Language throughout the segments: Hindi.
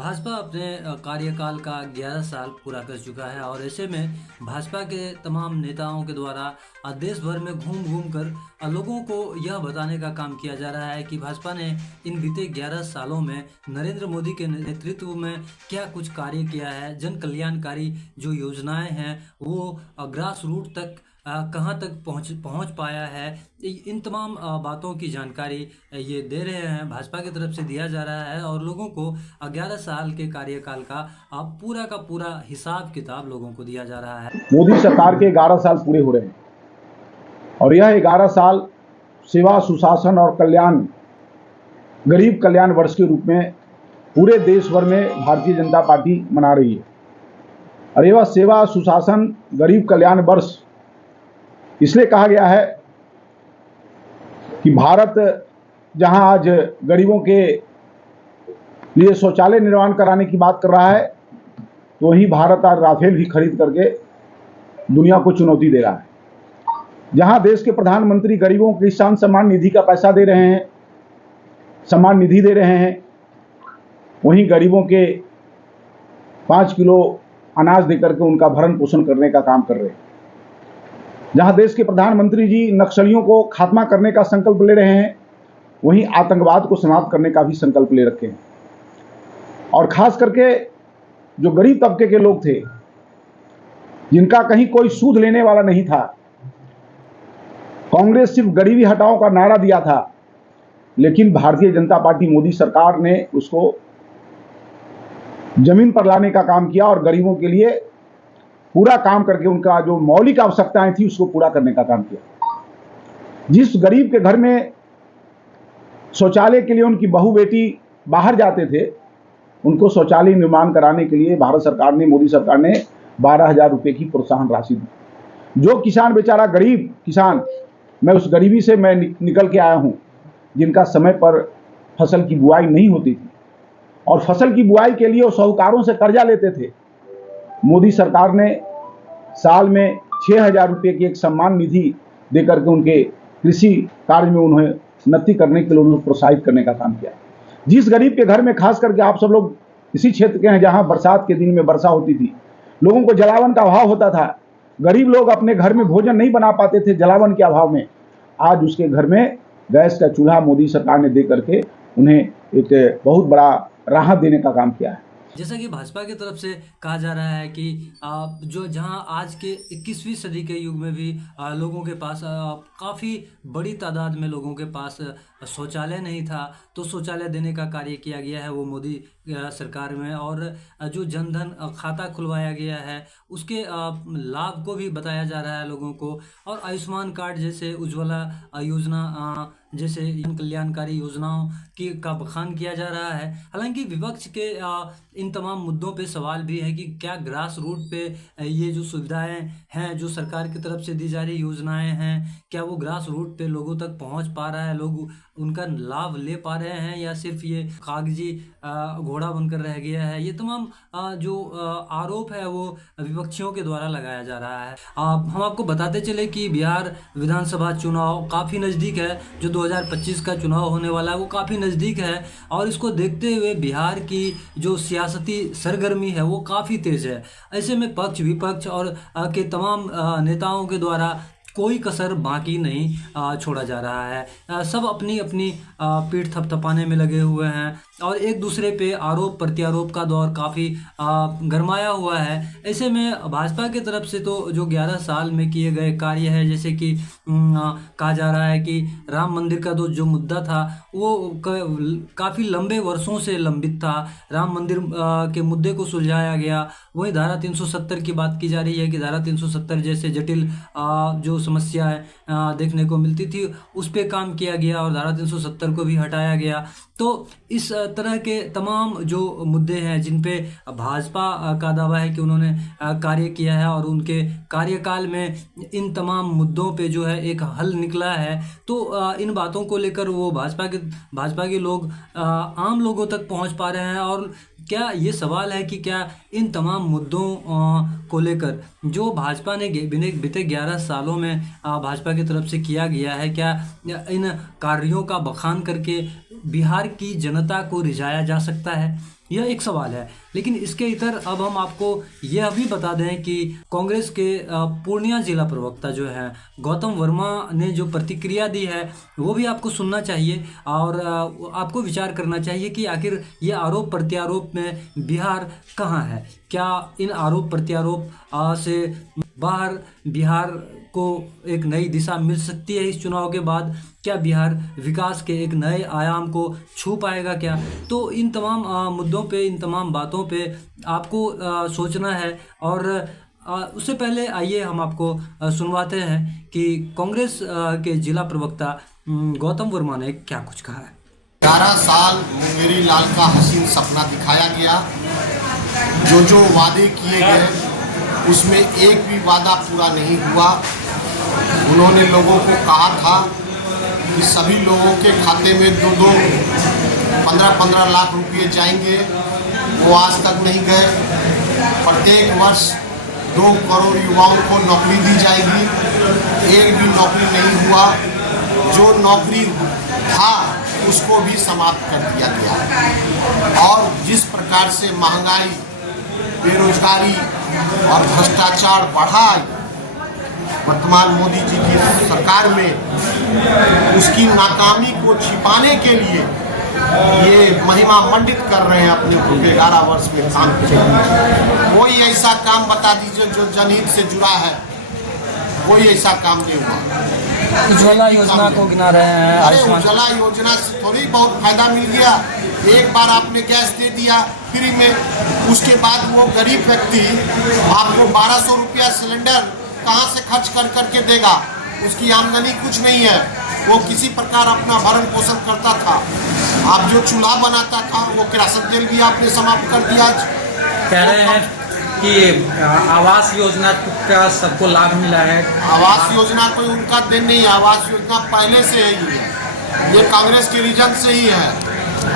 भाजपा अपने कार्यकाल का 11 साल पूरा कर चुका है और ऐसे में भाजपा के तमाम नेताओं के द्वारा देश भर में घूम घूम कर लोगों को यह बताने का काम किया जा रहा है कि भाजपा ने इन बीते 11 सालों में नरेंद्र मोदी के नेतृत्व में क्या कुछ कार्य किया है। जन कल्याणकारी जो योजनाएं हैं वो ग्रास रूट तक कहाँ तक पहुँच पहुँच पाया है। इन तमाम बातों की जानकारी ये दे रहे हैं, भाजपा की तरफ से दिया जा रहा है और लोगों को 11 साल के कार्यकाल का पूरा का पूरा हिसाब किताब लोगों को दिया जा रहा है। मोदी सरकार के 11 साल पूरे हो रहे हैं और यह 11 साल सेवा, सुशासन और कल्याण, गरीब कल्याण वर्ष के रूप में पूरे देश भर में भारतीय जनता पार्टी मना रही है। और यह सेवा, सुशासन, गरीब कल्याण वर्ष इसलिए कहा गया है कि भारत जहां आज गरीबों के लिए शौचालय निर्माण कराने की बात कर रहा है, तो वहीं भारत आज राफेल भी खरीद करके दुनिया को चुनौती दे रहा है। जहां देश के प्रधानमंत्री गरीबों को किसान सम्मान निधि का पैसा दे रहे हैं, सम्मान निधि दे रहे हैं, वहीं गरीबों के 5 किलो अनाज देकर के उनका भरण पोषण करने का काम कर रहे हैं। जहां देश के प्रधानमंत्री जी नक्सलियों को खात्मा करने का संकल्प ले रहे हैं, वहीं आतंकवाद को समाप्त करने का भी संकल्प ले रखे हैं। और खास करके जो गरीब तबके के लोग थे, जिनका कहीं कोई सूद लेने वाला नहीं था, कांग्रेस सिर्फ गरीबी हटाओ का नारा दिया था, लेकिन भारतीय जनता पार्टी मोदी सरकार ने उसको जमीन पर लाने का काम किया और गरीबों के लिए पूरा काम करके उनका जो मौलिक आवश्यकताएं थी उसको पूरा करने का काम किया। जिस गरीब के घर में शौचालय के लिए उनकी बहू बेटी बाहर जाते थे, उनको शौचालय निर्माण कराने के लिए भारत सरकार ने, मोदी सरकार ने 12,000 रुपये की प्रोत्साहन राशि दी। जो किसान बेचारा गरीब किसान, मैं उस गरीबी से मैं निकल के आया हूं, जिनका समय पर फसल की बुआई नहीं होती थी और फसल की बुआई के लिए वो साहूकारों से कर्जा लेते थे। मोदी सरकार ने साल में 6,000 रुपये की एक सम्मान निधि देकर के उनके कृषि कार्य में उन्हें उन्नति करने के लिए उन्हें प्रोत्साहित करने का काम किया। जिस गरीब के घर में, खास करके आप सब लोग इसी क्षेत्र के हैं जहां बरसात के दिन में वर्षा होती थी, लोगों को जलावन का अभाव होता था, गरीब लोग अपने घर में भोजन नहीं बना पाते थे जलावन के अभाव में, आज उसके घर में गैस का चूल्हा मोदी सरकार ने दे करके उन्हें एक बहुत बड़ा राहत देने का काम किया है। जैसा कि भाजपा की तरफ से कहा जा रहा है कि जो जहां आज के 21वीं सदी के युग में भी लोगों के पास काफ़ी बड़ी तादाद में लोगों के पास शौचालय नहीं था, तो शौचालय देने का कार्य किया गया है वो मोदी सरकार में। और जो जनधन खाता खुलवाया गया है उसके लाभ को भी बताया जा रहा है लोगों को, और आयुष्मान कार्ड जैसे उज्ज्वला योजना जैसे जन कल्याणकारी योजनाओं की का बखान किया जा रहा है। हालांकि विपक्ष के इन तमाम मुद्दों पे सवाल भी है कि क्या ग्रास रूट पे ये जो सुविधाएं हैं, जो सरकार की तरफ से दी जा रही योजनाएं हैं, क्या वो ग्रास रूट पे लोगों तक पहुंच पा रहा है, लोग उनका लाभ ले पा रहे हैं, या सिर्फ ये कागजी घोड़ा बनकर रह गया है। ये तमाम जो आरोप है वो विपक्षियों के द्वारा लगाया जा रहा है। हम आपको बताते चले कि बिहार विधानसभा चुनाव काफ़ी नज़दीक है, जो 2025 का चुनाव होने वाला है वो काफ़ी नज़दीक है, और इसको देखते हुए बिहार की जो सियासती सरगर्मी है वो काफ़ी तेज़ है। ऐसे में पक्ष विपक्ष और के तमाम नेताओं के द्वारा कोई कसर बाकी नहीं छोड़ा जा रहा है। सब अपनी अपनी पीठ थपथपाने में लगे हुए हैं और एक दूसरे पे आरोप प्रत्यारोप का दौर काफ़ी गरमाया हुआ है। ऐसे में भाजपा की तरफ से तो जो 11 साल में किए गए कार्य है, जैसे कि कहा जा रहा है कि राम मंदिर का जो मुद्दा था वो काफ़ी लंबे वर्षों से लंबित था, राम मंदिर के मुद्दे को सुलझाया गया। वही धारा 370 की बात की जा रही है कि धारा 370 जैसे जटिल जो समस्याएं देखने को मिलती थी उस पे काम किया गया और धारा 370 को भी हटाया गया। तो इस तरह के तमाम जो मुद्दे हैं जिन पे भाजपा का दावा है कि उन्होंने कार्य किया है और उनके कार्यकाल में इन तमाम मुद्दों पे जो है एक हल निकला है, तो इन बातों को लेकर वो भाजपा के लोग आम लोगों तक पहुंच पा रहे हैं। और क्या ये सवाल है कि क्या इन तमाम मुद्दों को लेकर जो भाजपा ने बीते 11 सालों में भाजपा की तरफ से किया गया है, क्या इन कार्यों का बखान करके बिहार की जनता को रिझाया जा सकता है? यह एक सवाल है। लेकिन इसके इतर अब हम आपको यह भी बता दें कि कांग्रेस के पूर्णिया जिला प्रवक्ता जो है गौतम वर्मा ने जो प्रतिक्रिया दी है वो भी आपको सुनना चाहिए और आपको विचार करना चाहिए कि आखिर ये आरोप प्रत्यारोप में बिहार कहाँ है। क्या इन आरोप प्रत्यारोप से बाहर बिहार को एक नई दिशा मिल सकती है इस चुनाव के बाद? क्या बिहार विकास के एक नए आयाम को छू पाएगा क्या? तो इन तमाम मुद्दों पे, इन तमाम बातों पे आपको सोचना है। और उससे पहले आइए हम आपको सुनवाते हैं कि कांग्रेस के जिला प्रवक्ता गौतम वर्मा ने क्या कुछ कहा है। 11 साल मुंगेरी लाल का हसीन सपना दिखाया गया। जो वादे किए गए उसमें एक भी वादा पूरा नहीं हुआ। उन्होंने लोगों को कहा था कि सभी लोगों के खाते में 15-15 लाख रुपए जाएंगे, वो आज तक नहीं गए। प्रत्येक वर्ष 2 करोड़ युवाओं को नौकरी दी जाएगी, एक भी नौकरी नहीं हुआ। जो नौकरी था उसको भी समाप्त कर दिया गया। और जिस प्रकार से महंगाई, बेरोजगारी और भ्रष्टाचार बढ़ा वर्तमान मोदी जी की सरकार में, उसकी नाकामी को छिपाने के लिए ये महिमा मंडित कर रहे हैं अपने पूरे 11 वर्ष में काम किए। कोई ऐसा काम बता दीजिए जो जनहित से जुड़ा है, कोई ऐसा काम नहीं हुआ। उज्ज्वला योजना को गिना रहे हैं। अरे उज्ज्वला योजना से थोड़ी बहुत फायदा मिल गया। एक बार आपने गैस दे दिया फ्री में, उसके बाद वो गरीब व्यक्ति आपको 1200 रुपया सिलेंडर कहाँ से खर्च कर करके देगा? उसकी आमदनी कुछ नहीं है, वो किसी प्रकार अपना भरण पोषण करता था। आप जो चूल्हा बनाता था वो किरासन तेल भी आपने समाप्त कर दिया। कह रहे हैं कि आवास योजना का सबको लाभ मिला है। आवास योजना कोई उनका देन नहीं है, आवास योजना पहले से ही है, ये कांग्रेस के रीजन से ही है।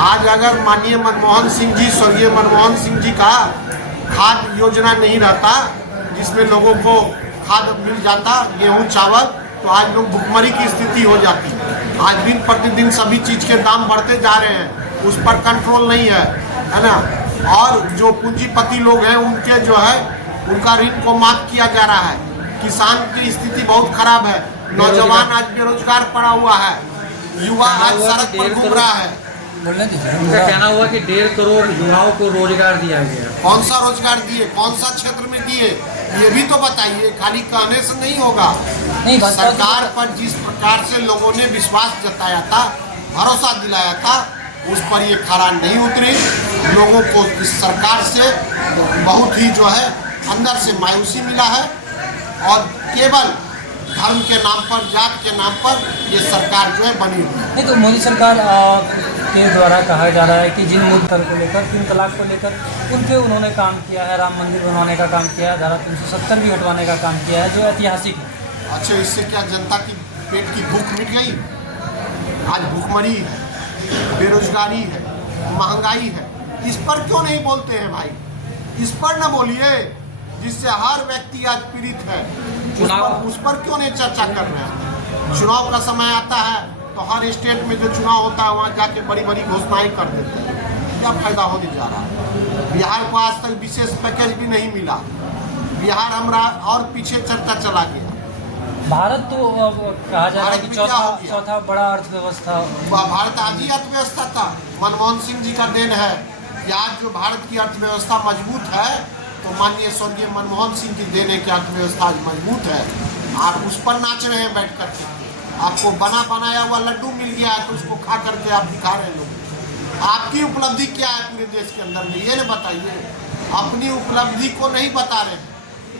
आज अगर माननीय मनमोहन सिंह जी, स्वर्गीय मनमोहन सिंह जी का खाद योजना नहीं रहता जिसमें लोगों को खाद मिल जाता, गेहूं चावल, तो आज लोग भुखमरी की स्थिति हो जाती। आज दिन प्रतिदिन सभी चीज़ के दाम बढ़ते जा रहे हैं, उस पर कंट्रोल नहीं है ना। और जो पूंजीपति लोग हैं उनके जो है उनका ऋण को माफ किया जा रहा है। किसान की स्थिति बहुत खराब है, नौजवान आज बेरोजगार पड़ा हुआ है, युवा आज सड़क पर घूम रहा है। उनका कहना हुआ कि 1.5 करोड़ युवाओं को रोजगार दिया गया। कौन सा रोजगार दिए, कौन सा क्षेत्र में दिए, ये भी तो बताइए। खाली कहने से नहीं होगा। सरकार पर जिस प्रकार से लोगों ने विश्वास जताया था, भरोसा दिलाया था, उस पर ये खरा नहीं उतरी। लोगों को इस सरकार से बहुत ही जो है अंदर से मायूसी मिला है और केवल धर्म के नाम पर, जात के नाम पर ये सरकार जो है बनी हुई है। नहीं तो मोदी सरकार के द्वारा कहा जा रहा है कि जिन मुद्दों को लेकर, 3 तलाक को लेकर, उनके उन्होंने काम किया है, राम मंदिर बनवाने का काम किया है, धारा 370 भी हटवाने का काम किया है जो ऐतिहासिक है। अच्छा, इससे क्या जनता की पेट की भूख मिट गई? आज भूखमरी है, बेरोजगारी है, महंगाई है, इस पर क्यों नहीं बोलते हैं भाई? इस पर ना बोलिए जिससे हर व्यक्ति आज पीड़ित है, उस पर क्यों नहीं चर्चा कर रहे हैं? चुनाव का समय आता है तो हर स्टेट में जो चुनाव होता है वहाँ जाके बड़ी बड़ी घोषणाएं कर देते हैं। क्या फायदा होने जा रहा है? बिहार को आज तक विशेष पैकेज भी नहीं मिला। बिहार हमारा और पीछे चलता चला गया। भारत तो कहा जा रहा है कि चौथा बड़ा अर्थव्यवस्था। भारत आज ही अर्थव्यवस्था था, मनमोहन सिंह जी का देन है कि आज जो भारत की अर्थव्यवस्था मजबूत है तो माननीय स्वर्गीय मनमोहन सिंह की देने की अर्थव्यवस्था आज मजबूत है। आप उस पर नाच रहे हैं बैठ करके। आपको बना बनाया हुआ लड्डू मिल गया है तो उसको खा करके आप दिखा रहे हैं लोग। आपकी उपलब्धि क्या है पूरे देश के अंदर में, ये ना बताइए। अपनी उपलब्धि को नहीं बता रहे,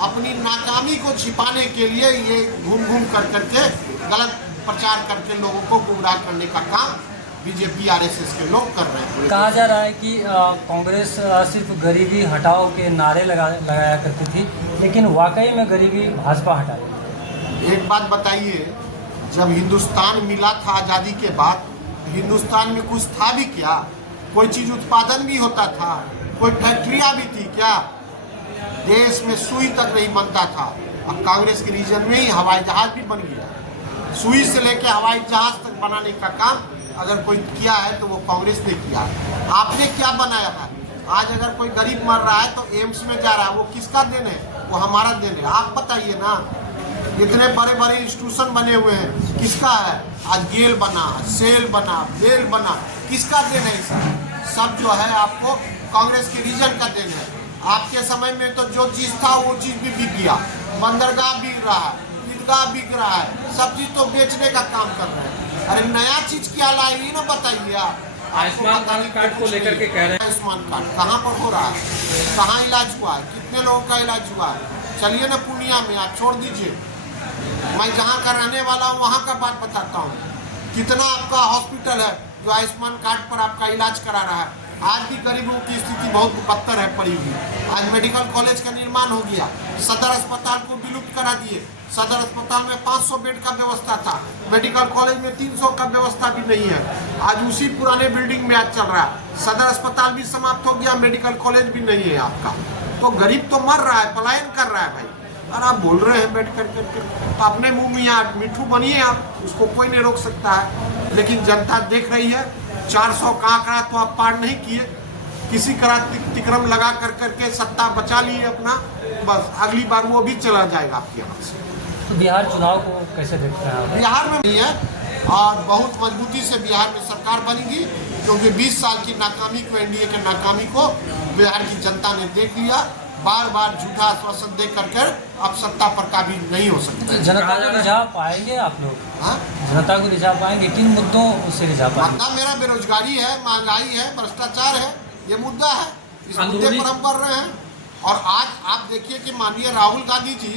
अपनी नाकामी को छिपाने के लिए ये घूम घूम कर करके गलत प्रचार करके लोगों को गुमराह करने का काम बीजेपी आरएसएस के लोग कर रहे हैं। कहा जा रहा है कि कांग्रेस सिर्फ गरीबी हटाओ के नारे लगाया करती थी, लेकिन वाकई में गरीबी भाजपा हटा रही। एक बात बताइए, जब हिंदुस्तान मिला था आज़ादी के बाद, हिंदुस्तान में कुछ था भी क्या? कोई चीज़ उत्पादन भी होता था? कोई फैक्ट्रियाँ भी थी क्या? देश में सुई तक नहीं बनता था। अब कांग्रेस के रीजन में ही हवाई जहाज भी बन गया। सुई से लेकर हवाई जहाज तक बनाने का काम अगर कोई किया है तो वो कांग्रेस ने किया। आपने क्या बनाया है? आज अगर कोई गरीब मर रहा है तो एम्स में जा रहा है, वो किसका देन है? वो हमारा देन है। आप बताइए ना, इतने बड़े बड़े इंस्टीट्यूशन बने हुए हैं, किसका है? आज गेल बना, सेल बना, बेल बना, किसका देन है? सब जो है आपको कांग्रेस के रीजन का देन है। आपके समय में तो जो चीज़ था वो चीज़ भी बिक गया, बंदरगाह बिक रहा है, ईदगाह बिक रहा है, सब चीज़ तो बेचने का काम कर रहे हैं। अरे नया चीज़ क्या लाए ये ना बताइए आप। आयुष्मान कार्ड को लेकर के कह रहे हैं, आयुष्मान कार्ड कहाँ पर हो रहा है? कहाँ इलाज हुआ है? कितने लोगों का इलाज हुआ है? चलिए ना पूर्णिया में, आप छोड़ दीजिए, मैं जहाँ का रहने वाला हूँ वहाँ का बात बताता हूँ। कितना आपका हॉस्पिटल है जो आयुष्मान कार्ड पर आपका इलाज करा रहा है। आज भी गरीबों की स्थिति बहुत बदतर है पड़ी हुई। आज मेडिकल कॉलेज का निर्माण हो गया, सदर अस्पताल को विलुप्त करा दिए। सदर अस्पताल में 500 बेड का व्यवस्था था, मेडिकल कॉलेज में 300 का व्यवस्था भी नहीं है। आज उसी पुराने बिल्डिंग में आज चल रहा है। सदर अस्पताल भी समाप्त हो गया, मेडिकल कॉलेज भी नहीं है आपका। तो गरीब तो मर रहा है, पलायन कर रहा है भाई। और आप बोल रहे हैं बैठ कर तो अपने मुंह में यहाँ मिठू बनिए आप, उसको कोई नहीं रोक सकता है। लेकिन जनता देख रही है, 400 का आंकड़ा तो आप पार नहीं किए, किसी तरह तिक्रम लगा कर करके सत्ता बचा लिए अपना, बस अगली बार वो भी चला जाएगा आपके यहाँ से। तो बिहार चुनाव को कैसे देखते हैं आप? बिहार में नहीं है और बहुत मजबूती से बिहार में सरकार बनेगी, क्योंकि 20 साल की नाकामी को, एनडीए के नाकामी को बिहार की जनता ने देख लिया। बार बार झूठा आश्वासन दे कर अब सत्ता पर काबिज नहीं हो सकते। तो जनता को रिझा पाएंगे आप लोग? हाँ, जनता को रिझा पाएंगे? किन मुद्दों से रिझा पाएंगे? मुद्दा मेरा बेरोजगारी है, महंगाई है, भ्रष्टाचार है, ये मुद्दा है। इस मुद्दे पर हम बढ़ रहे हैं। और आज आप देखिए कि माननीय राहुल गांधी जी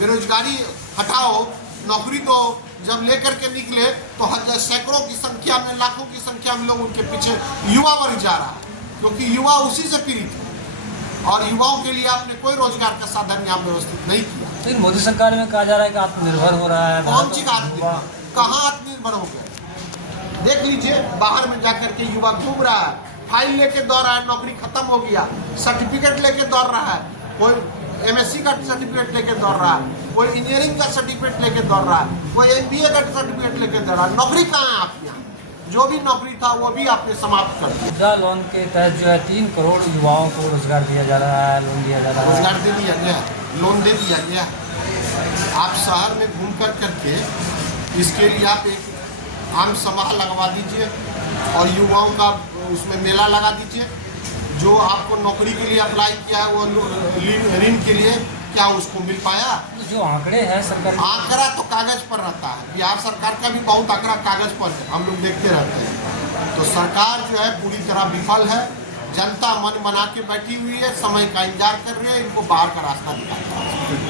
बेरोजगारी हटाओ, नौकरी दो, जब लेकर के निकले तो सैकड़ों की संख्या में, लाखों की संख्या में लोग उनके पीछे, युवा वर्ग जा रहा है, क्योंकि युवा उसी से पीड़ित है। और युवाओं के लिए आपने कोई रोजगार का साधन यहाँ व्यवस्थित नहीं किया। लेकिन मोदी सरकार में कहा जा रहा है कि आत्मनिर्भर हो रहा है। कौन सी आत्मनिर्भर? कहाँ आत्मनिर्भर हो गए? देख लीजिए, बाहर में जाकर के युवा घूम रहा है, फाइल लेके दौड़ रहा है, नौकरी खत्म हो गया, सर्टिफिकेट लेके दौड़ रहा है, कोई एमएससी का सर्टिफिकेट लेके दौड़ रहा है, कोई इंजीनियरिंग का सर्टिफिकेट लेके दौड़ रहा है, कोई एमबीए का सर्टिफिकेट लेके दौड़ रहा है। नौकरी कहाँ है आपके यहाँ? जो भी नौकरी था वो भी आपने समाप्त कर दिया। मुद्रा लोन के तहत जो है 3 करोड़ युवाओं को रोजगार दिया जा रहा है, लोन दिया जा रहा है। रोजगार दे दिया गया, लोन दे दिया गया। आप शहर में घूम कर करके इसके लिए आप एक आम सभा लगवा दीजिए और युवाओं का उसमें मेला लगा दीजिए। जो आपको नौकरी के लिए अप्लाई किया है वो ऋण के लिए, क्या उसको मिल पाया? जो आंकड़े हैं सरकार, आंकड़ा तो कागज पर रहता है। बिहार सरकार का भी बहुत आंकड़ा कागज पर है, हम लोग देखते रहते हैं। तो सरकार जो है पूरी तरह विफल है। जनता मन बना के बैठी हुई है, समय का इंतजार कर रही है, इनको बाहर का रास्ता निकालना है।